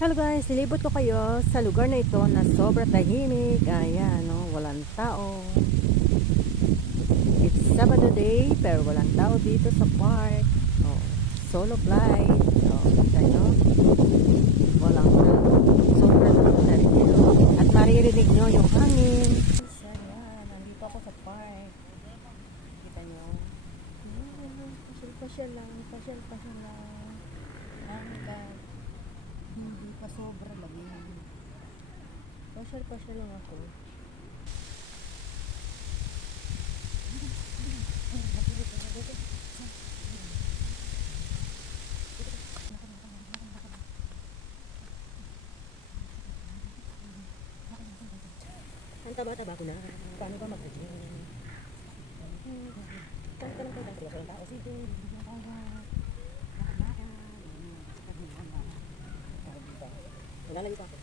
Hello guys, nilibot ko kayo sa lugar na ito na sobrang tahimik. Ayan, no, walang tao. It's Sabado day, pero walang tao dito sa park. Oh, solo flight. Oh, kita nyo? Walang tao. Sobrang tahimik. At maririnig nyo yung hangin. Ayan, nandito ako sa park. Kita nyo? Pasyal-pasyal lang. Pasyal-pasyal lang. Hanggang hindi pa sobra lamig. Pasyal-pasyal lang ako. Ang taba-taba ko na. Paano ba mag-gym? Kanta lang tayo. Walang tao dito. Nalalayo pa ako.